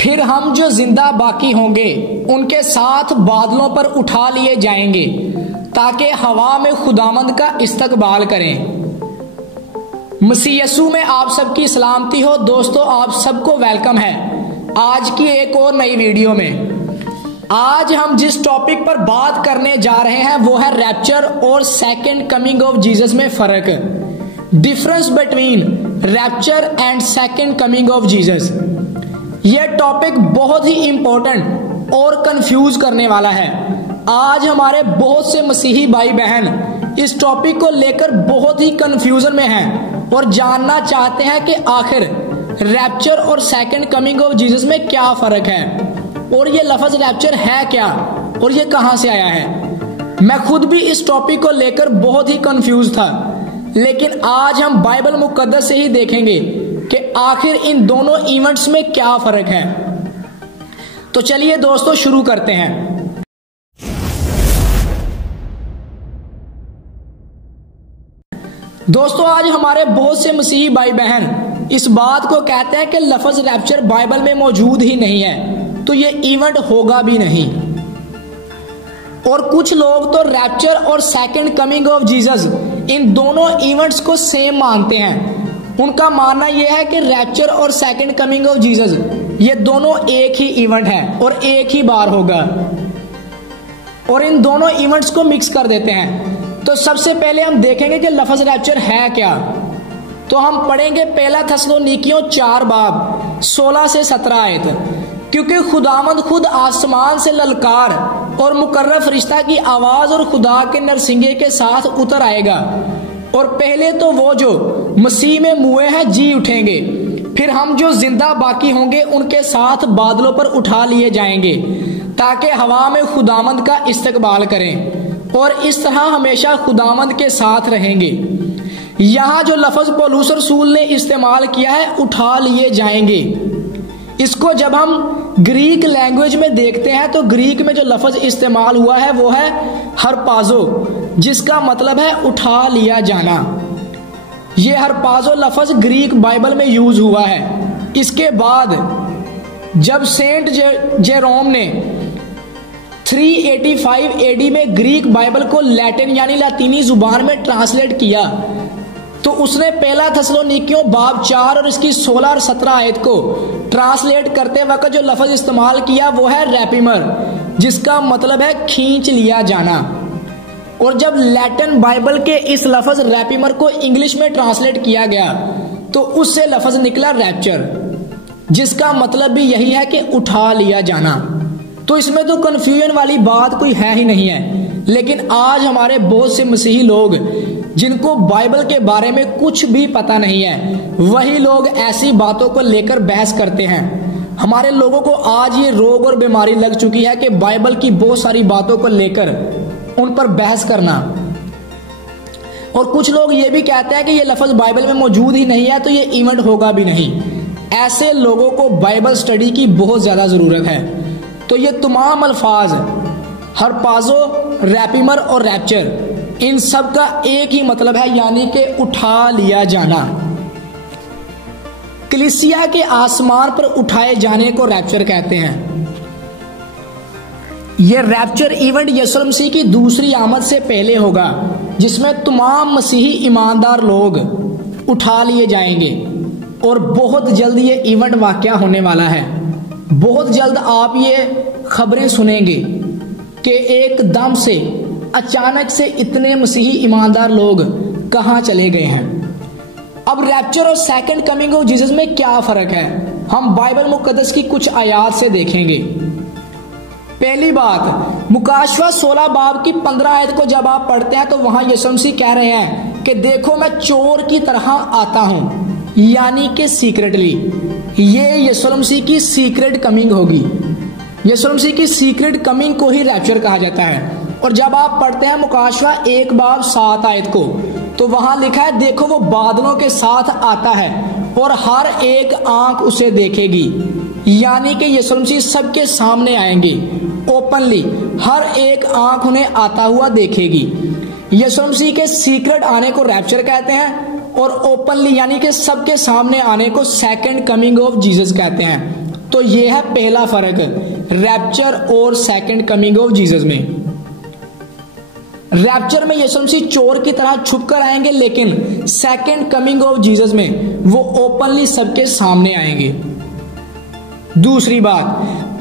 फिर हम जो जिंदा बाकी होंगे उनके साथ बादलों पर उठा लिए जाएंगे ताकि हवा में खुदावंद का इस्तकबाल करें। मसीह यीशु में आप सबकी सलामती हो। दोस्तों, आप सबको वेलकम है आज की एक और नई वीडियो में। आज हम जिस टॉपिक पर बात करने जा रहे हैं वो है रैप्चर और सेकंड कमिंग ऑफ जीसस में फर्क, difference between rapture and second coming of Jesus. यह टॉपिक बहुत ही इंपॉर्टेंट और कंफ्यूज करने वाला है। आज हमारे बहुत से मसीही भाई बहन इस टॉपिक को लेकर बहुत ही कंफ्यूजन में हैं और जानना चाहते हैं कि आखिर रैप्चर और सेकंड कमिंग ऑफ जीसस में क्या फर्क है और ये लफ्ज रैप्चर है क्या और ये कहां से आया है। मैं खुद भी इस टॉपिक को लेकर बहुत ही कंफ्यूज था, लेकिन आज हम बाइबल मुकद्दस से ही देखेंगे कि आखिर इन दोनों इवेंट्स में क्या फर्क है। तो चलिए दोस्तों शुरू करते हैं। दोस्तों, आज हमारे बहुत से मसीही भाई बहन इस बात को कहते हैं कि लफ्ज रैप्चर बाइबल में मौजूद ही नहीं है, तो ये इवेंट होगा भी नहीं। और कुछ लोग तो रैप्चर और second coming of Jesus in दोनों इवेंट्स को सेम मानते हैं। उनका मानना यह है कि रैप्चर और सेकंड कमिंग ऑफ जीसस ये दोनों एक ही इवेंट है और एक ही बार होगा, और इन दोनों इवेंट्स को मिक्स कर देते हैं। तो सबसे पहले हम देखेंगे कि लफ्ज रैप्चर है क्या। तो हम पढ़ेंगे पहला थस्सलुनीकियों 4 बाब 16 से 17 आयत। क्योंकि खुदावंद खुद आसमान से ललकार और मुकर्रर फरिश्ता की आवाज और खुदा के नरसिंगे के साथ उतर आएगा, और पहले तो वो जो मसीह में मुए हैं जी उठेंगे, फिर हम जो जिंदा बाकी होंगे उनके साथ बादलों पर उठा लिए जाएंगे ताकि हवा में खुदावंद का इस्तकबाल करें और इस तरह हमेशा खुदावंद के साथ रहेंगे। यहाँ जो लफ्ज पौलुस रसूल ने इस्तेमाल किया है उठा लिए जाएंगे, इसको जब हम ग्रीक लैंग्वेज में देखते हैं तो ग्रीक में जो लफ्ज इस्तेमाल हुआ है वो है हरपाजो, जिसका मतलब है उठा लिया जाना। ये हरपाजो लफ्ज ग्रीक बाइबल में यूज हुआ है। इसके बाद जब सेंट जेरोम ने 385 एडी में ग्रीक बाइबल को लैटिन यानी लातीनी जुबान में ट्रांसलेट किया, तो उसने पहला थस्सलुनीकियों बाब 4 और इसकी 16 और 17 आयत को ट्रांसलेट करते वक्त जो लफ्ज इस्तेमाल किया वो है रैपिमर, जिसका मतलब है खींच लिया जाना। और जब लैटिन बाइबल के इस लफ्ज रैपिमर को इंग्लिश में ट्रांसलेट किया गया तो उससे लफ्ज निकला रैप्चर, जिसका मतलब भी यही है कि उठा लिया जाना। तो इसमें तो कंफ्यूजन वाली बात कोई है ही नहीं है। लेकिन आज हमारे बहुत से मसीही लोग जिनको बाइबल के बारे में कुछ भी पता नहीं है, वही लोग ऐसी बातों को लेकर बहस करते हैं। हमारे लोगों को आज ये रोग और बीमारी लग चुकी है कि बाइबल की बहुत सारी बातों को लेकर उन पर बहस करना। और कुछ लोग ये भी कहते हैं कि ये लफ्ज बाइबल में मौजूद ही नहीं है, तो ये इवेंट होगा भी नहीं। ऐसे लोगों को बाइबल स्टडी की बहुत ज्यादा जरूरत है। तो ये तमाम अल्फाज हरपाजो, रैपिमर और रैप्चर, इन सब का एक ही मतलब है, यानी कि उठा लिया जाना। कलीसिया के आसमान पर उठाए जाने को रैप्चर कहते हैं। यह रैप्चर इवेंट यीशु मसीह की दूसरी आमद से पहले होगा, जिसमें तमाम मसीही ईमानदार लोग उठा लिए जाएंगे, और बहुत जल्द ये इवेंट वाकया होने वाला है। बहुत जल्द आप ये खबरें सुनेंगे कि एकदम से अचानक से इतने मसीही ईमानदार लोग कहां चले गए हैं। अब रैप्चर और सेकंड कमिंग ऑफ जीसस में क्या फर्क है, हम बाइबल मुकद्दस की कुछ आयात से देखेंगे। पहली बात, मुकाशवा 16 बाब की 15 आयत को जब आप पढ़ते हैं तो वहां यीशु मसीह कह रहे हैं कि देखो मैं चोर की तरह आता हूं, यानी कि सीक्रेटली। ये यीशु मसीह की सीक्रेट कमिंग होगी। यीशु मसीह की सीक्रेट कमिंग को ही रैप्चर कहा जाता है। और जब आप पढ़ते हैं मुकाशवा 1 बाब 7 आयत को, तो वहां लिखा है देखो वो बादलों के साथ आता है और हर एक आंख उसे देखेगी, यानी कि यीशु मसीह सबके सामने आएंगे ओपनली, हर एक आंख उन्हें आता हुआ देखेगी। यीशु मसीह के सीक्रेट आने को रैप्चर कहते हैं और ओपनली यानी कि सबके सामने आने को सेकंड कमिंग ऑफ जीसस कहते हैं। तो ये है पहला फर्क रैप्चर और सेकंड कमिंग ऑफ जीसस में। रैप्चर में यीशु मसीह चोर की तरह छुप कर आएंगे, लेकिन सेकंड कमिंग ऑफ जीसस में वो ओपनली सबके सामने आएंगे। दूसरी बात,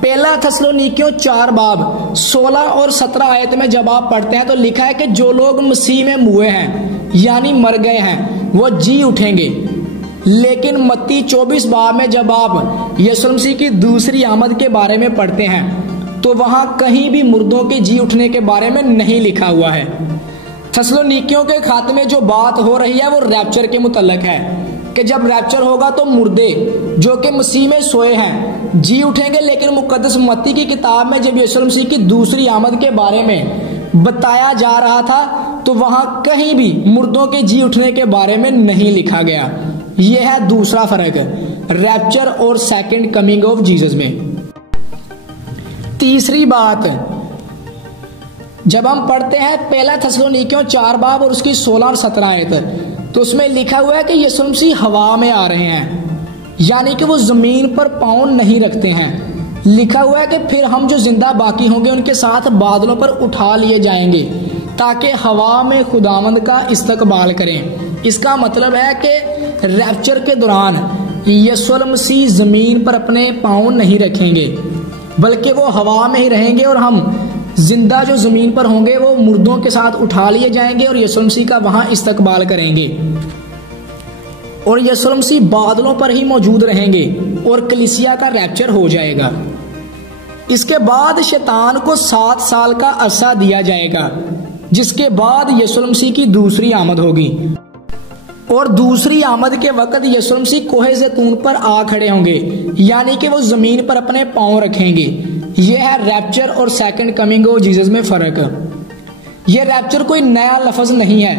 पहला थेसलोनिकियों 4 बाब 16 और 17 आयत में जब आप पढ़ते हैं तो लिखा है कि जो लोग मसीह में मुए हैं यानी मर गए हैं वो जी उठेंगे। लेकिन मत्ती 24 बाब में जब आप यीशु मसीह की दूसरी आमद के बारे में पढ़ते हैं तो वहां कहीं भी मुर्दों के जी उठने के बारे में नहीं लिखा हुआ है। थेसलोनिकियों के खाते में जो बात हो रही है वो रैप्चर के मुतल्लक है कि जब रैप्चर होगा तो मुर्दे जो कि मसीह में सोए हैं जी उठेंगे। लेकिन मुकद्दस मत्ती की किताब में जब यीशु मसीह की दूसरी आमद के बारे में बताया जा रहा था तो वहां कहीं भी मुर्दों के जी उठने के बारे में नहीं लिखा गया। यह है दूसरा फर्क रैप्चर और सेकंड कमिंग ऑफ जीसस में। तीसरी बात, जब हम पढ़ते हैं पहला थेसलोनिकियों 4 बाब और उसकी 16 और 17 आयत तो उसमें लिखा हुआ है कि यीशु मसीह हवा में आ रहे हैं, यानी कि वो जमीन पर पांव नहीं रखते हैं। लिखा हुआ है कि फिर हम जो जिंदा बाकी होंगे उनके साथ बादलों पर उठा लिए जाएंगे ताकि हवा में खुदावंद का इस्तकबाल करें। इसका मतलब है कि रैप्चर के दौरान यीशु मसीह जमीन पर अपने पांव नहीं रखेंगे बल्कि वो हवा में ही रहेंगे और हम जिंदा जो जमीन पर होंगे वो मुर्दों के साथ उठा लिए जाएंगे और यीशु मसीह का वहां इस्तकबाल करेंगे और यीशु मसीह बादलों पर ही मौजूद रहेंगे और कलीसिया का रैप्चर हो जाएगा। इसके बाद शैतान को 7 साल का अरसा दिया जाएगा, जिसके बाद यीशु मसीह की दूसरी आमद होगी और दूसरी आमद के वक्त यीशु मसीह कोहे ज़ैतून पर आ खड़े होंगे, यानी कि वो जमीन पर अपने पांव रखेंगे। यह है रैप्चर और सेकंड कमिंग ऑफ जीसस में फर्क। यह रैप्चर कोई नया लफ्ज नहीं है,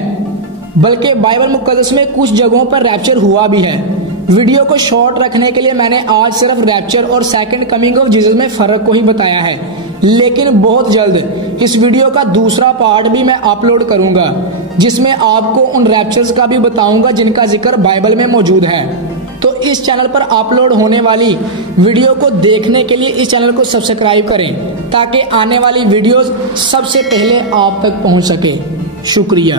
बल्कि बाइबल मुकद्दस में कुछ जगहों पर रैप्चर हुआ भी है। वीडियो को शॉर्ट रखने के लिए मैंने आज सिर्फ रैप्चर और सेकंड कमिंग ऑफ जीसस में फर्क को ही बताया है, लेकिन बहुत जल्द इस वीडियो का दूसरा पार्ट भी मैं अपलोड करूंगा जिसमें आपको उन रैप्चर्स का भी बताऊंगा जिनका जिक्र बाइबल में मौजूद है। तो इस चैनल पर अपलोड होने वाली वीडियो को देखने के लिए इस चैनल को सब्सक्राइब करें ताकि आने वाली वीडियोस सबसे पहले आप तक पहुंच सके। शुक्रिया।